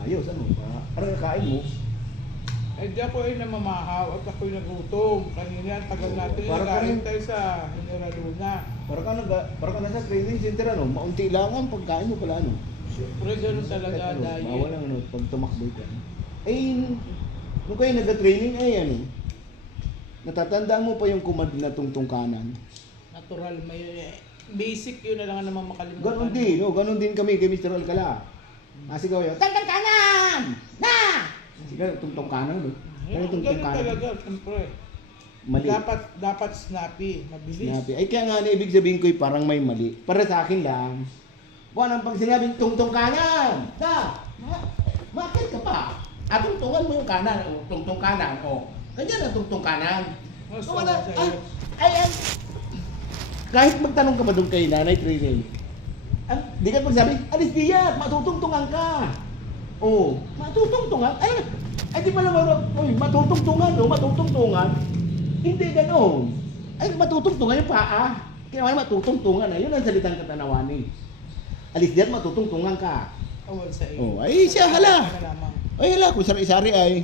Ayos, ano pa? Parang nakain mo. Eh di ako ay namamahaw at ako'y nagutom. Kanina, tagal natin Para ka kain rin- tayo sa General Luna. Parang ka nasa training center, ano? Maunti lang ang pagkain mo pala, ano? Siyempre, ganun talaga Ano, dahil. bawal ang ano, pag tumakbo ka. Eh, nung kayo nagka-training, ay ano? Natatandaan mo pa yung command na tungtong kanan? Natural, may basic yun na lang naman makalimutan. Ganon din, no? Ganon din kami kay Mr. Alcala. Sigaw yun, tungtong kanan! Na! Sigaw, tungtong kanan, no? Kaya tungtong Ganun kanan. talaga, siyempre. Mali. Dapat snappy, mabilis. Sinabi. Ay kaya nga na ibig sabihin ko'y parang may mali. Para sa akin lang. Kung anong pag sinabing tungtong kanan. Bakit ka pa? Tungtungan mo yung kanan. O, tungtong kanan. O, ganyan ang tungtong kanan. Mas So, wala. sa'yo. Ay. Kahit magtanong ka ba doon kay nanay training, di ka magsabi, alis diyan, matutungtungan ka. O, matutungtungan? Ay di ba naman, matutungtungan, no? Matutungtungan. Hindi ganoon. Ay, matutungtungan yung paa. Kaya may matutungtungan na. Yun ang salitang katanawanin. Alis diyan, matutungtungan ka. Awal sa iyo. Oh, ay siya, hala. Lamang. Ay, hala, kung sari-sari ay.